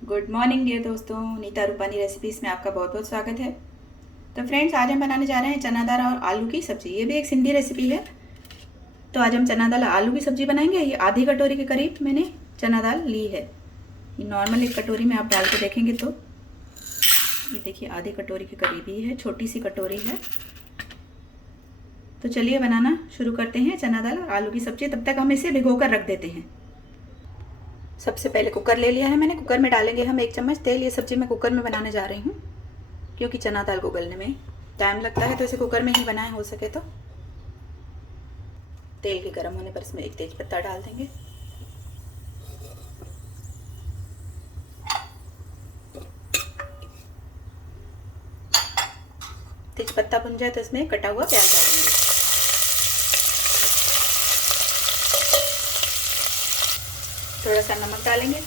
Good morning dear दोस्तों, Nita Rupani recipes में आपका बहुत बहुत स्वागत है। तो फ्रेंड्स, आज हम बनाने जा रहे हैं चना दाल और आलू की सब्ज़ी। ये भी एक सिंधी रेसिपी है। तो आज हम चना दाल आलू की सब्ज़ी बनाएंगे। ये आधी कटोरी के करीब मैंने चना दाल ली है। ये नॉर्मल एक कटोरी में आप डाल के देखेंगे तो ये देखिए आधी कटोरी के करीब ही है, छोटी सी कटोरी है। तो चलिए बनाना शुरू करते हैं चना दाल और आलू की सब्ज़ी। तब तक हम इसे भिगो कर रख देते हैं। सबसे पहले कुकर ले लिया है मैंने। कुकर में डालेंगे हम 1 चम्मच तेल। ये सब्ज़ी मैं कुकर में बनाने जा रही हूँ क्योंकि चना दाल को गलने में टाइम लगता है, तो इसे कुकर में ही बनाएं हो सके तो। तेल के गर्म होने पर इसमें 1 तेज पत्ता डाल देंगे। तेज पत्ता भुन जाए तो इसमें कटा हुआ प्याज डालेंगे। थोड़ा सा नमक डालेंगे।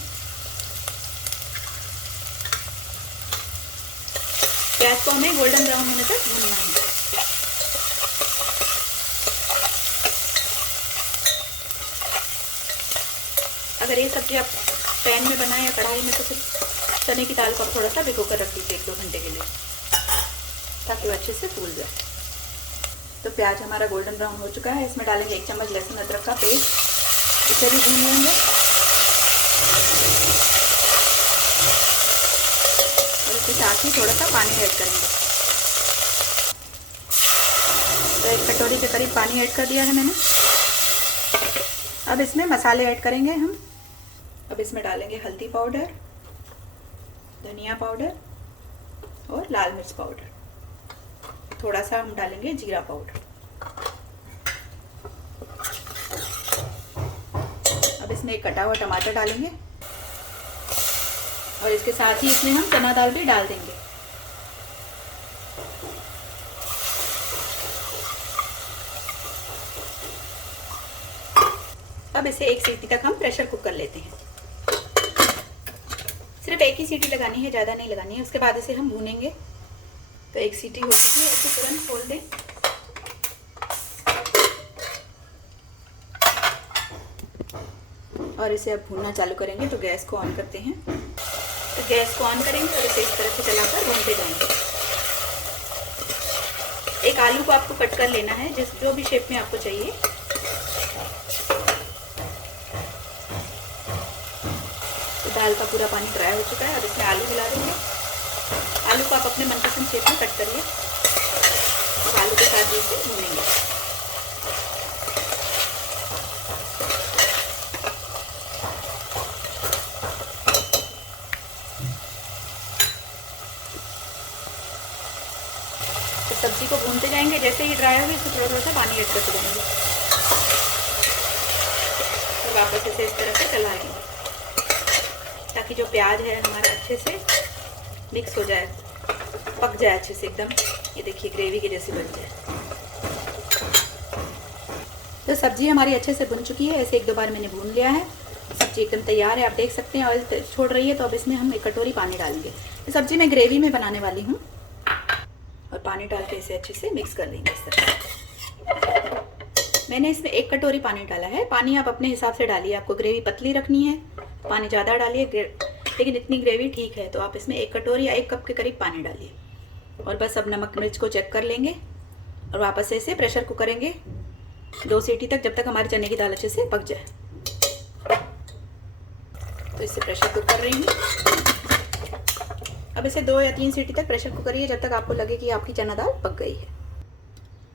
प्याज को हमें गोल्डन ब्राउन होने तक भूनना है। अगर ये सब्जी आप पैन में बनाएं या कढ़ाई में तो फिर चने की दाल को थोड़ा सा भिगो कर रख दीजिए 1-2 घंटे के लिए, ताकि वो अच्छे से फूल जाए। तो प्याज हमारा गोल्डन ब्राउन हो चुका है। इसमें डालेंगे 1 चम्मच लहसुन अदरक का पेस्ट। इसे भी भून लेंगे और इसके साथ ही थोड़ा सा पानी ऐड करेंगे। तो 1 कटोरी के करीब पानी ऐड कर दिया है मैंने। अब इसमें मसाले ऐड करेंगे हम। अब इसमें डालेंगे हल्दी पाउडर, धनिया पाउडर और लाल मिर्च पाउडर। थोड़ा सा हम डालेंगे जीरा पाउडर। अब इसमें एक कटा हुआ टमाटर डालेंगे और इसके साथ ही इसमें हम चना दाल भी डाल देंगे। अब इसे 1 सीटी तक हम प्रेशर कुक कर लेते हैं। सिर्फ 1 ही सीटी लगानी है, ज़्यादा नहीं लगानी है। उसके बाद इसे हम भूनेंगे। तो 1 सीटी हो चुकी है, इसे तुरंत खोल दें। और इसे अब भूनना चालू करेंगे। तो गैस को ऑन करते हैं। तो गैस को ऑन करेंगे और इसे इस तरह से चलाकर भूनते जाएंगे। एक आलू को आपको कट कर लेना है, जो भी शेप में आपको चाहिए। दाल का पूरा पानी ड्राई हो चुका है। अब इसमें आलू मिला देंगे। आलू को आप अपने मनपसंद शेप में कट करिए और आलू के साथ इसे भूनेंगे। तो सब्जी को भूनते जाएंगे। जैसे ही ड्राई होगी इसमें थोड़ा सा पानी ऐड करते जाएंगे। तो वापस इसे इस तरह से चलाएंगे ताकि जो प्याज है हमारा अच्छे से मिक्स हो जाए, पक जाए अच्छे से एकदम। ये देखिए ग्रेवी के जैसे बन जाए। तो सब्जी हमारी अच्छे से भुन चुकी है। ऐसे 1-2 बार मैंने भून लिया है। सब्जी एकदम तैयार है, आप देख सकते हैं। ऑयल छोड़ रही है। तो अब इसमें हम 1 कटोरी पानी डालेंगे। ये सब्जी मैं ग्रेवी में बनाने वाली हूँ और पानी डाल के इसे अच्छे से मिक्स कर लेंगे इस तरह से। मैंने इसमें 1 कटोरी पानी डाला है। पानी आप अपने हिसाब से डालिए। आपको ग्रेवी पतली रखनी है, पानी ज़्यादा डालिए, लेकिन इतनी ग्रेवी ठीक है। तो आप इसमें 1 कटोरी या 1 कप के करीब पानी डालिए। और बस अब नमक मिर्च को चेक कर लेंगे और वापस से इसे प्रेशर कुक करेंगे 2 सीटी तक, जब तक हमारी चने की दाल अच्छे से पक जाए। तो इसे प्रेशर कुक कर रही हूँ। अब इसे 2 या 3 सीटी तक प्रेशर कुक करिए, जब तक आपको लगे कि आपकी चना दाल पक गई है।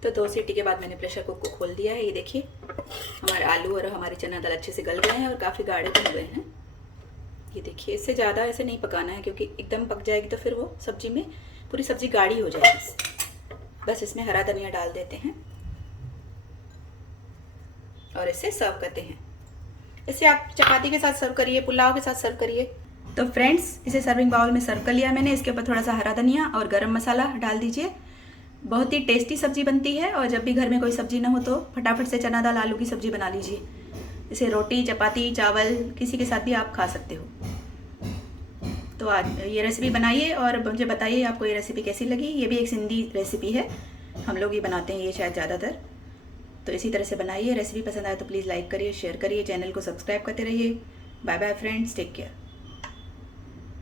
तो 2 सीटी के बाद मैंने प्रेशर कुक को खोल दिया है। ये देखिए हमारे आलू और हमारी चना दाल अच्छे से गल गए हैं और काफ़ी गाढ़े बन गए हैं। ये देखिए, इससे ज़्यादा ऐसे नहीं पकाना है क्योंकि एकदम पक जाएगी तो फिर वो सब्जी में पूरी सब्जी गाढ़ी हो जाएगी। बस इसमें हरा धनिया डाल देते हैं और इसे सर्व करते हैं। इसे आप चपाती के साथ सर्व करिए, पुलाव के साथ सर्व करिए। तो फ्रेंड्स, इसे सर्विंग बाउल में सर्व कर लिया मैंने। इसके ऊपर थोड़ा सा हरा धनिया और गरम मसाला डाल दीजिए। बहुत ही टेस्टी सब्जी बनती है। और जब भी घर में कोई सब्जी ना हो तो फटाफट से चना दाल आलू की सब्जी बना लीजिए। इसे रोटी, चपाती, चावल किसी के साथ भी आप खा सकते हो। तो आज ये रेसिपी बनाइए और मुझे बताइए आपको ये रेसिपी कैसी लगी। ये भी एक सिंधी रेसिपी है, हम लोग ये बनाते हैं ये शायद ज़्यादातर। तो इसी तरह से बनाइए। रेसिपी पसंद आए तो प्लीज़ लाइक करिए, शेयर करिए, चैनल को सब्सक्राइब करते रहिए। Bye bye friends, take care.